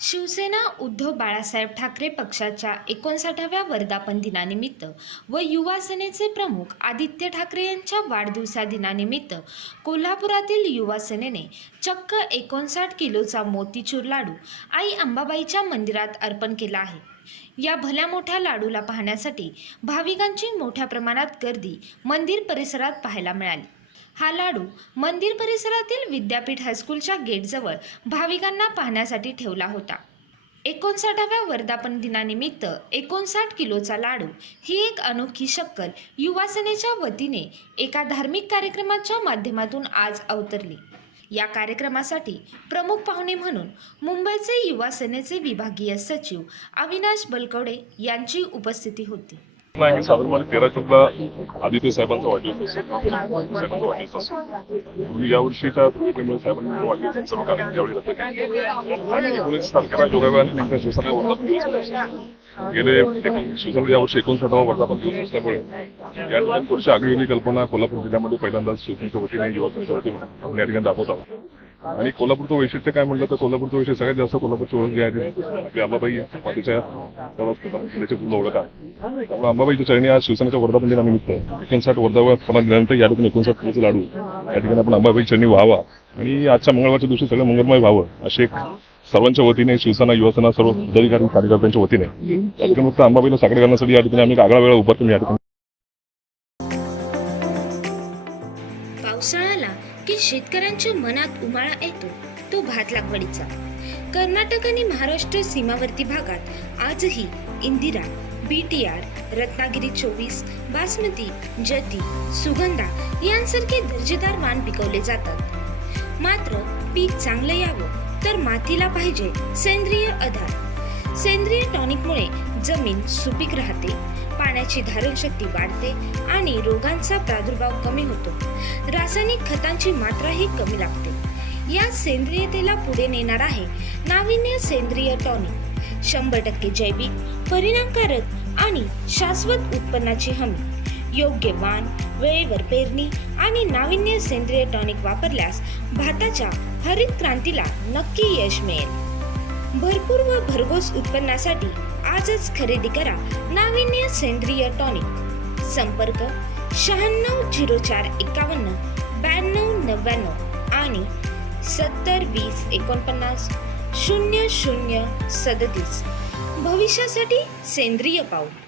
शिवसेना उद्धव बाळासाहेब ठाकरे पक्षाच्या एकोणसाठाव्या वर्धापन दिनानिमित्त व युवा सेनेचे प्रमुख आदित्य ठाकरे यांच्या वाढदिवसा दिनानिमित्त कोल्हापुरातील युवा सेनेने चक्क एकोणसाठ किलोचा मोतीचूर लाडू आई अंबाबाईच्या मंदिरात अर्पण केला आहे. या भल्या मोठ्या लाडूला पाहण्यासाठी भाविकांची मोठ्या प्रमाणात गर्दी मंदिर परिसरात पाहायला मिळाली. हा लाडू मंदिर परिसरातील विद्यापीठ हायस्कूलच्या गेटजवळ भाविकांना पाहण्यासाठी ठेवला होता. एकोणसाठाव्या वर्धापन दिनानिमित्त एकोणसाठ किलोचा लाडू ही एक अनोखी शक्कल युवासेनेच्या वतीने एका धार्मिक कार्यक्रमाच्या माध्यमातून आज अवतरली. या कार्यक्रमासाठी प्रमुख पाहुणे म्हणून मुंबईचे युवा सेनेचे विभागीय सचिव अविनाश बलकवडे यांची उपस्थिती होती. नाही साधारण तेरा चौकला आदित्य साहेबांचा वाढदिवस साहेबांचा वाढदिवस असेल मी यावर्षीच्या प्रेमळ साहेबांचा वाढदिवस सर्व कारण यावेळी एकोणीस तारखेला योगाव्याने नेमका शिवसेना वर्धापन दिवस गेले शिवसेना यावर्षी एकोणसाठावा वर्धापन दिवस असल्यामुळे या ठिकाणी थोडीशी आगळी कल्पना कोल्हापूर जिल्ह्यामध्ये पहिल्यांदाच शिवसेनेच्या वतीने युवा सेनेच्या वतीने आपण या ठिकाणी दाखवत आहोत. आणि कोल्हापूरचं वैशिष्ट्य काय म्हटलं तर कोल्हापूरचं वैशिष्ट्य सगळ्यात जास्त कोल्हापूरची ओळख जी आहे ती आपली अंबाबाई मातेच्या त्याची पूर्ण ओळख आहे. त्यामुळे अंबाबाईच्या चरणी आज शिवसेनेच्या वर्धापन दिनानिमित्त एकोणसाठ वर्धावर वर्धापन दिल्यानंतर या ठिकाणी एकोणसाठ किलोचे लाडू. या ठिकाणी आपण अंबाबाई चरणी व्हावा. आणि आजच्या मंगळवारच्या दिवशी सगळं मंगलमय व्हावं असे एक सर्वांच्या वतीने शिवसेना युवासेना सर्व पदाधिकारी कार्यकर्त्यांच्या वतीने. या ठिकाणी फक्त अंबाबाईला साकडे करण्यासाठी या ठिकाणी आम्ही आगळा वेळा उभारतो या ठिकाणी पावसाळ्याला की शेतकऱ्यांच्या मनात उमाळा येतो तो भात लागवडीचा. कर्नाटक आणि महाराष्ट्र सीमावर्ती भागात आजही Indira B T R Ratnagiri चोवीस बासमती जती सुगंधा यांसारखे दर्जेदार वाण पिकवले जातात. मात्र पीक चांगलं यावं तर मातीला पाहिजे सेंद्रिय आधार. सेंद्रिय टॉनिकमुळे जमीन सुपीक राहते. पाण्याची धारण शक्ती वाढते आणि रोगांचा प्रादुर्भाव कमी होतो. रासायनिक खतांची मात्राही कमी लागते. या सेंद्रियतेला पुढे नेणार आहे नाविन्य सेंद्रिय टॉनिक. शंभर टक्के जैविक परिणामकारक आणि शाश्वत उत्पन्नाची हमी. योग्य वाण वेळेवर पेरणी आणि नाविन्य सेंद्रिय टॉनिक वापरल्यास भाताच्या हरित क्रांतीला नक्की यश मिळेल. भरपूर व भरघोस उत्पन्नासाठी आजच खरेदी करा नाविन्य सेंद्रिय टॉनिक. संपर्क शहाण्णव झिरो चार एकावन्न ब्याण्णव नव्याण्णव आणि सत्तर वीस एकोणपन्नास शून्य शून्य सदतीस. भविष्यासाठी सेंद्रिय पाऊल.